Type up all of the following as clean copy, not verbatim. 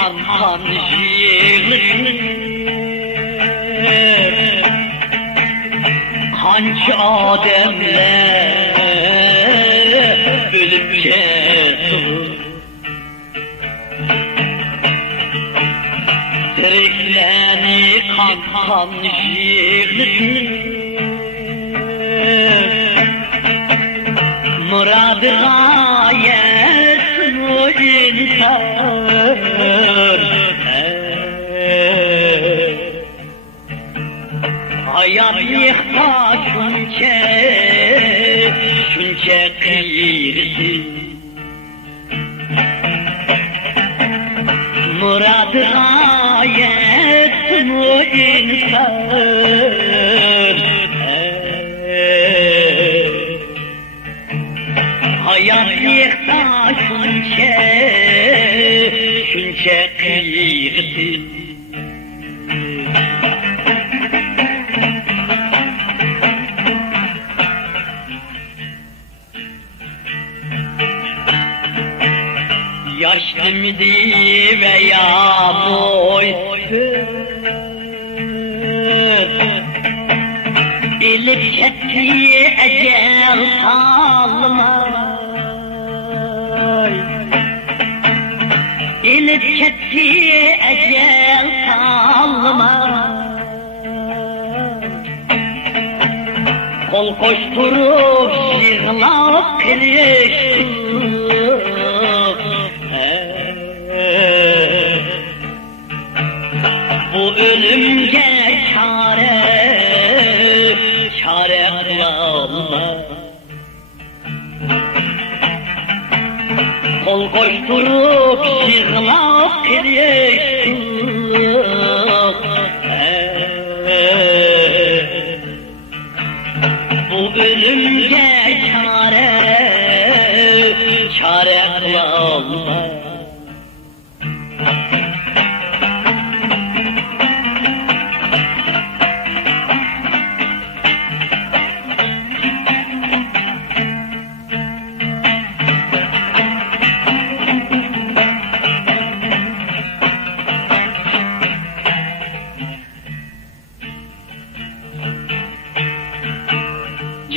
kan kan Hançı ademler ölüp kesin Diriklerini kan kan Muradı gayet bu insan Hayat yıkma şunçe kıyırdı Muradı gayet bu insan Hayat yıkma şunçe kıyırdı Yaşlımdı veya boysuz İlip ketti ecel kalmay İlip ketti ecel kalmay Kol koşturup yığlap kırıştık Bu ölümce çare kılalma Kol koşturup yığlap kırıştık Bu ölümce çare kılalma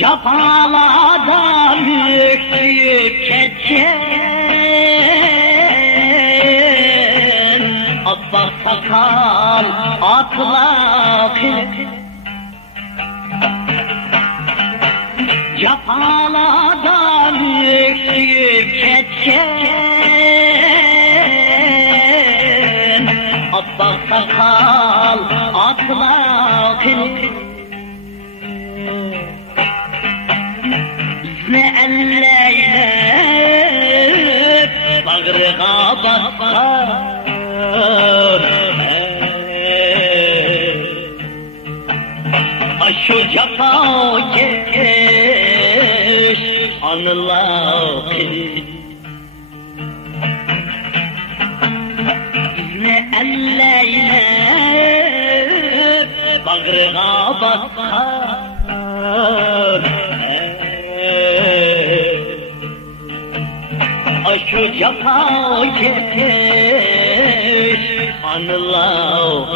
Cafalardan yükleyip geçen Abbas sakal atlak Cafalardan yükleyip geçen Abbas sakal atlak Ne elleyle bağrığa bakar Şu cefa keş anılar Ne elleyle bağrığa bakar Şu cefa keş anılar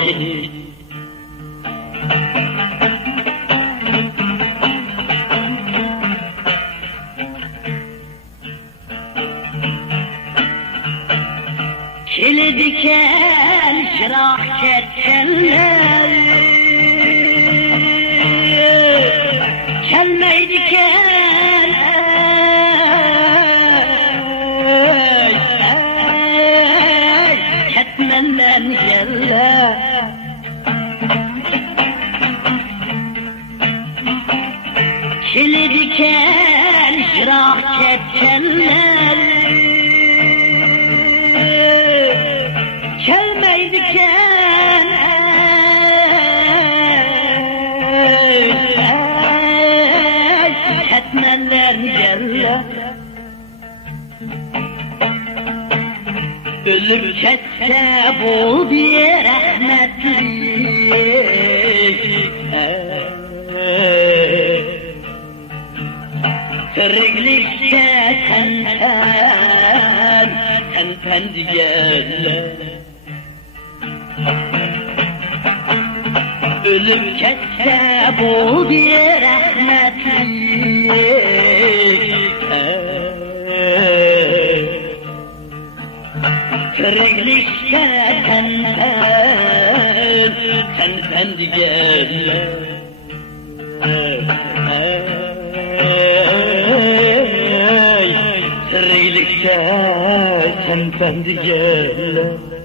Kili diken şırah ketkenler Kelmey diken Ketmenden geller Kili diken şırah ketkenler Kelmey diken Ketmenler geller Ölüp ketse bul bir rahmetli Tırıklıkta ten diyenler ölüp ketse bu bir rahmetlik. Tiriklikte sen gel. Tiriklikte sen gel.